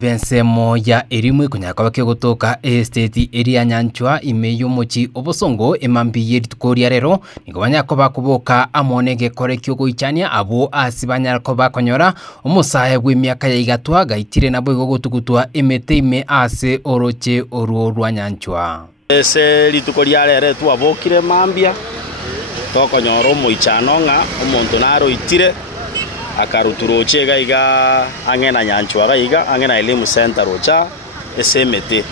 Bensemo ya erimwe kunyakaba ke gutoka estate area Nyanchwa imeyo muchi obosongo emambi yeritukoria rero nigo banyako bakuboka amonege kore kyogo ichania abo asibanyako bakonyora omusahe bw'emyaka ya igatwa gaitire nabo igogutugutwa emeteime ase oroche oruo rwa Nyanchwa ese litukoria rero twabokire mambia tokonyora omoichano nga omonto naro itire akaruturoche gaiga angena Nyanchwa gaiga angena elimu center rocha SMT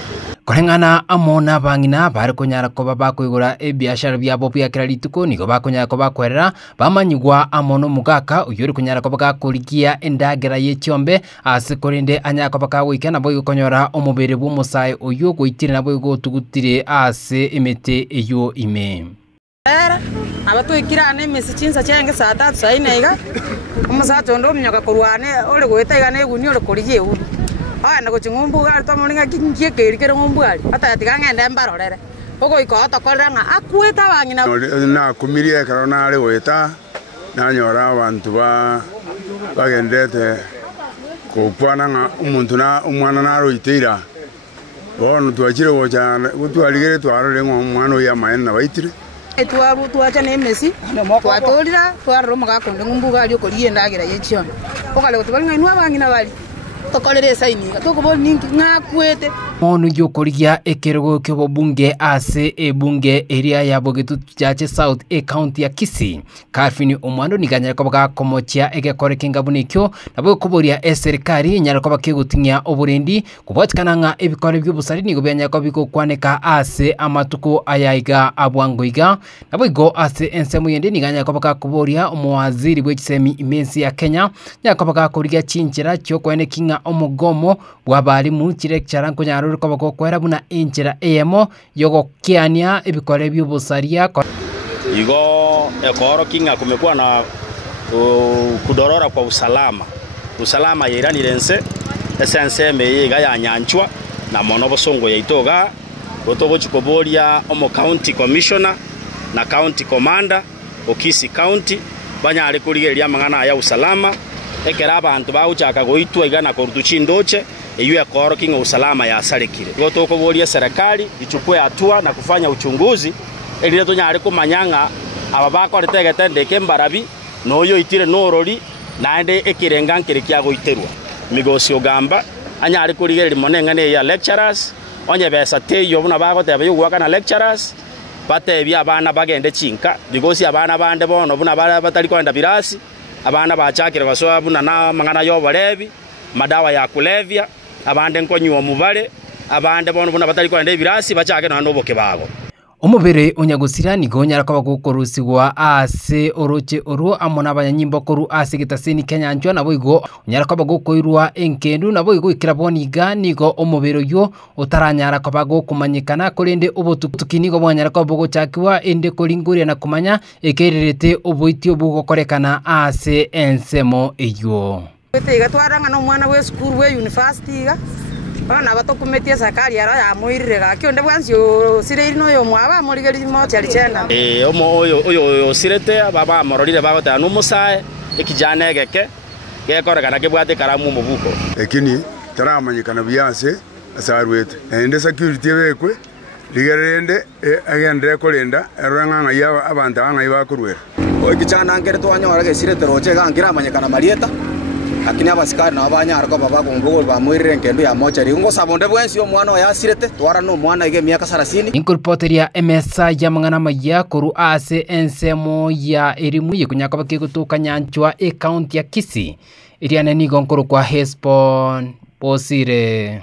korengana amona bangina bari kunyara ko bakwigura ebiashara byabo byakira lituko nigo bakunyara ko bakwerera bamanyigwa amono mugaka uyuri kunyara ko bakakurikia endagera yecyombe asikorinde anyako bakawika nabo yukonyora omubere bw'umusaye uyu gwitire nabo gutugutire ase emete eyo ime abatwikirane mesi chinsa cyenge saa 3 saa 4 iga umusacho ndo mnyoka kurwane ole gweta iga neguni ole kuriye u ana ko chingumbu gali to mulinga kingie kerikere ngumbu gali ata yatigangende mbarorere ugo ikota koranga akweta bangina na kumirie karona ale gweta nanyora abantu bagendete kupwana nga umuntu na umwana naro itira bono twakire wocyane gutwaligere twarore ngo umwana ya mayena baitire tuacha nemesi twatolira twaroma gakonde ngumbuga ali okoriye ndagira yechiona okale kutubali nwa bangina bali tokolere saini tokobol ninki ngakwete onu yokoriya ekerogo kyo bunge ase ebunge area ya Bogetu Chache South county ya Kisii Karfini omwando niganya ko bagakomochia egekore kingabunikyo nabo kuboria serikali nyara ko bakigutinya oburendi kubwatikana nga ebikore by'ubusari nigo byanya ko bikokwaneka ase amatuko ayayiga abwangoiga nabo igo ase ensemu yende niganya ko bagakuboria omwaziri bw'ekisemi imensi ya Kenya nyako bagakoriya chinchira cyo kwenekinga omugomo bw'abalimu kirekchara kunyarura ko bakokwera buna inchira emo yogo kiania ebikore by'ubusaria igo ekoro kinga kumekuwa na kudorora kwa usalama yeranirense esenseme yiga ya Nyanchwa na mono bosongo yaitoga gotogo chikoboria omo county commissioner na county commander okisi county banyare kurigeria mangana ya usalama ekera abantu bauchaka goitwa igana korutuchindoche eyu ekoro kinga usalama ya sarekire gotoko boria serikali ichukue hatua na kufanya uchunguzi elire tonyare kumanyanga ababako retegetendeke mbarabi noyo itire norori naende ekirenga nkirikia goiterwa migosi ogamba anyare kurigerera monengane ya lecturers onye besa teyo buna bagotebe yugwaka na lecturers batebya abana bagende chinka bigosi abana bande bono buna batari kwenda birasi abana bachakire basoa buna na mangana yoborebi madawa ya kulevya abande nkonywa mubare abande bono buna batari kwenda ibirasi bachake na noboke bago omubere onyagusira nigo nyara ko bagukorusigwa ase oroche oru amona abanyanyimbo koru ase gitaseni Kenya Nyanchwa nabo igo nyara ko bagukoirwa enkendu nabo igo ikiraboniga nigo omubere yo utaranyara ko bagukumanyikana kurinde obutukinigo bwanyara ko baguchakiwa ende koringuria na kumanya ekererete obuitio bugokorekana ase ensemo eyo twetiga twaranga no mwana we school we university ga bana batokumetia sakari ara ya muirire gakyo nde bwancio sireri no yo mwaba murigeri mo cyari cyenda omo oyo sirete baba mororire bagota no musae ekijane geke gekorekana ke bwate karamu mubuko ekini taramanyikana byase asarwete ende security bekwe ligerende agende kolenda eranga ya abantu anga ibakurwera okichana ngere twanyora ke sirete roche gangira amanyikana marieta lakini abasikari na abanyara ko baba kumbugo bamwirire nkendo ya mocha ringo sabonde bwensi yo mwana ya sirete twara no mwana ige miaka 30 incorporateria MSA ya mangana maya koru ase ensemo ya erimu yikunyaka bakigutuka Nyanchwa county ya Kisii iriane nigo nkuru kwa Hespon Posire.